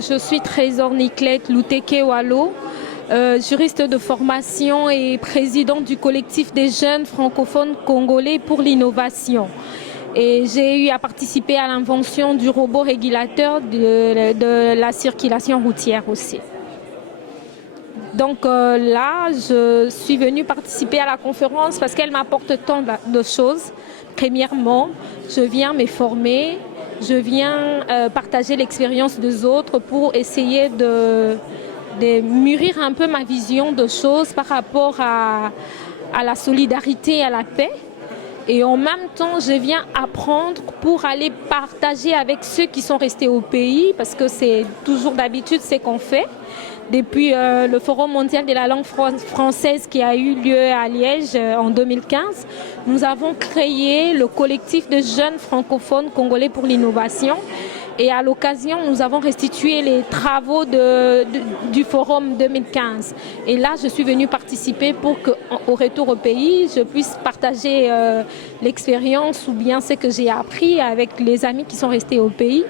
je suis Trésor Niclette Louteke Walo, juriste de formation et présidente du collectif des jeunes francophones congolais pour l'innovation. Et j'ai eu à participer à l'invention du robot régulateur de la circulation routière aussi. Donc là, je suis venue participer à la conférence parce qu'elle m'apporte tant de choses. Premièrement, je viens me former, je viens partager l'expérience des autres pour essayer de mûrir un peu ma vision de choses par rapport à la solidarité et à la paix. Et en même temps, je viens apprendre pour aller partager avec ceux qui sont restés au pays, parce que c'est toujours d'habitude ce qu'on fait. Depuis le Forum mondial de la langue française qui a eu lieu à Liège en 2015, nous avons créé le collectif de jeunes francophones congolais pour l'innovation. Et à l'occasion, nous avons restitué les travaux du Forum 2015. Et là, je suis venue participer pour qu'au retour au pays, je puisse partager l'expérience ou bien ce que j'ai appris avec les amis qui sont restés au pays.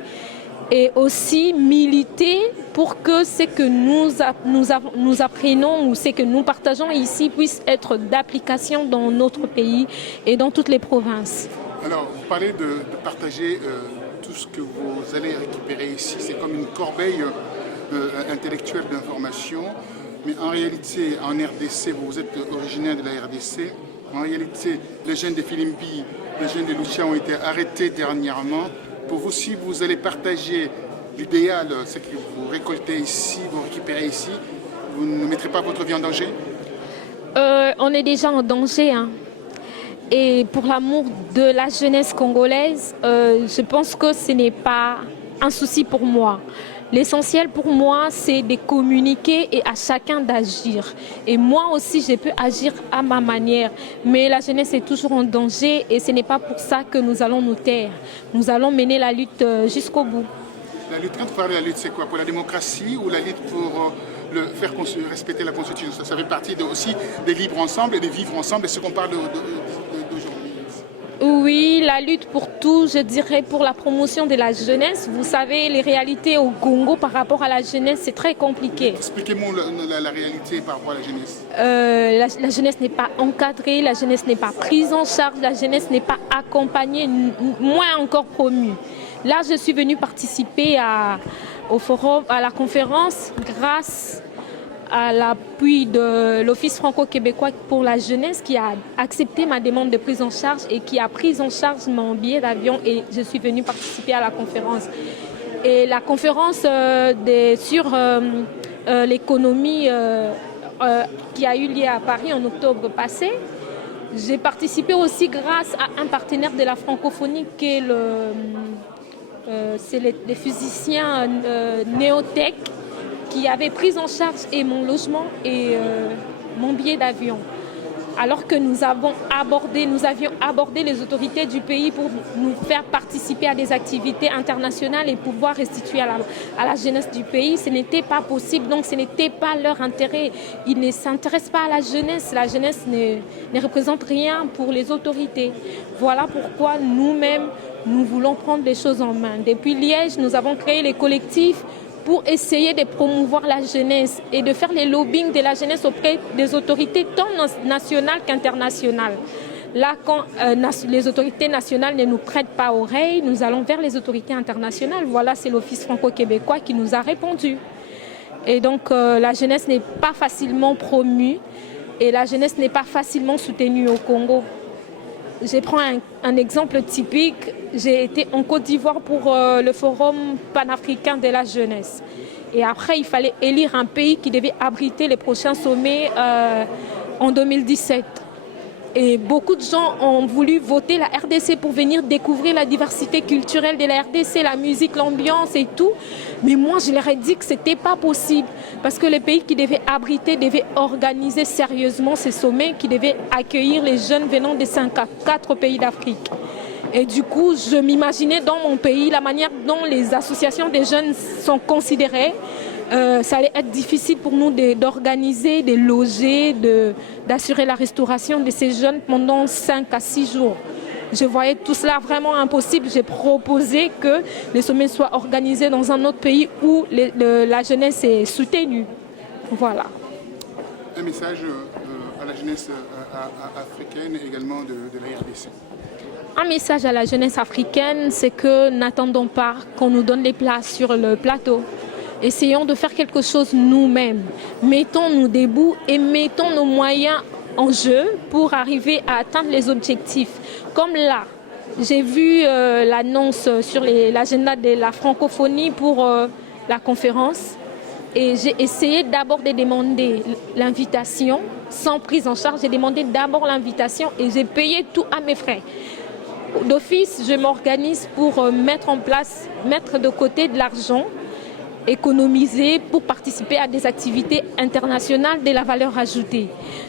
Et aussi militer pour que ce que nous apprenons ou ce que nous partageons ici puisse être d'application dans notre pays et dans toutes les provinces. Alors, vous parlez de partager tout ce que vous allez récupérer ici. C'est comme une corbeille intellectuelle d'information. Mais en réalité, en RDC, vous êtes originaire de la RDC. En réalité, les jeunes de Filimbi, les jeunes de Lucia ont été arrêtés dernièrement. Pour vous, si vous allez partager l'idéal, ce que vous récoltez ici, vous récupérez ici, vous ne mettrez pas votre vie en danger? On est déjà en danger. Et pour l'amour de la jeunesse congolaise, je pense que ce n'est pas un souci pour moi. L'essentiel pour moi, c'est de communiquer et à chacun d'agir. Et moi aussi, je peux agir à ma manière. Mais la jeunesse est toujours en danger et ce n'est pas pour ça que nous allons nous taire. Nous allons mener la lutte jusqu'au bout. La lutte, quand vous parlez de la lutte, c'est quoi? Pour la démocratie ou la lutte pour faire respecter la Constitution? Ça fait partie aussi des vivre ensemble et de vivre ensemble, et ce qu'on parle d'aujourd'hui. Oui, la lutte pour tout, je dirais pour la promotion de la jeunesse. Vous savez, les réalités au Congo par rapport à la jeunesse, c'est très compliqué. Expliquez-moi la réalité par rapport à la jeunesse. La jeunesse n'est pas encadrée, la jeunesse n'est pas prise en charge, la jeunesse n'est pas accompagnée, moins encore promue. Là, je suis venue participer au forum, à la conférence grâce à l'appui de l'Office franco-québécois pour la jeunesse qui a accepté ma demande de prise en charge et qui a pris en charge mon billet d'avion et je suis venue participer à la conférence. Et la conférence sur l'économie qui a eu lieu à Paris en octobre passé, j'ai participé aussi grâce à un partenaire de la francophonie qui est c'est les physiciens Néotech qui avaient pris en charge et mon logement et mon billet d'avion. Alors que nous avions abordé les autorités du pays pour nous faire participer à des activités internationales et pouvoir restituer à la jeunesse du pays, ce n'était pas possible, donc ce n'était pas leur intérêt. Ils ne s'intéressent pas à la jeunesse ne représente rien pour les autorités. Voilà pourquoi nous-mêmes, nous voulons prendre les choses en main. Depuis Liège, nous avons créé les collectifs pour essayer de promouvoir la jeunesse et de faire les lobbying de la jeunesse auprès des autorités tant nationales qu'internationales. Là, quand les autorités nationales ne nous prêtent pas oreille, nous allons vers les autorités internationales. Voilà, c'est l'Office franco-québécois qui nous a répondu. Et donc, la jeunesse n'est pas facilement promue et la jeunesse n'est pas facilement soutenue au Congo. Je prends un exemple typique. J'ai été en Côte d'Ivoire pour le Forum panafricain de la jeunesse. Et après, il fallait élire un pays qui devait abriter les prochains sommets en 2017. Et beaucoup de gens ont voulu voter la RDC pour venir découvrir la diversité culturelle de la RDC, la musique, l'ambiance et tout. Mais moi, je leur ai dit que ce n'était pas possible. Parce que le pays qui devait abriter devait organiser sérieusement ces sommets, qui devait accueillir les jeunes venant des 4 pays d'Afrique. Et du coup, je m'imaginais dans mon pays la manière dont les associations des jeunes sont considérées. Ça allait être difficile pour nous d'organiser, de loger, d'assurer la restauration de ces jeunes pendant 5 à 6 jours. je voyais tout cela vraiment impossible. J'ai proposé que les sommets soient organisés dans un autre pays où la jeunesse est soutenue. Voilà. Un message à la jeunesse africaine et également de la RDC. Un message à la jeunesse africaine, c'est que n'attendons pas qu'on nous donne les places sur le plateau. Essayons de faire quelque chose nous-mêmes. Mettons-nous debout et mettons nos moyens en jeu pour arriver à atteindre les objectifs. Comme là, j'ai vu l'annonce sur l'agenda de la francophonie pour la conférence et j'ai essayé d'abord de demander l'invitation sans prise en charge. J'ai demandé d'abord l'invitation et j'ai payé tout à mes frais. D'office, je m'organise pour mettre de côté de l'argent économiser pour participer à des activités internationales de la valeur ajoutée.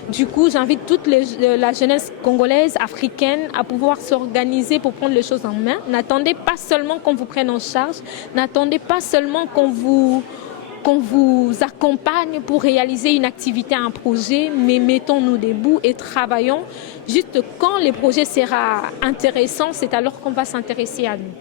Du coup, j'invite toute la jeunesse congolaise, africaine, à pouvoir s'organiser pour prendre les choses en main. N'attendez pas seulement qu'on vous prenne en charge, n'attendez pas seulement qu'on vous accompagne pour réaliser une activité, un projet, mais mettons-nous debout et travaillons. Juste quand le projet sera intéressant, c'est alors qu'on va s'intéresser à nous.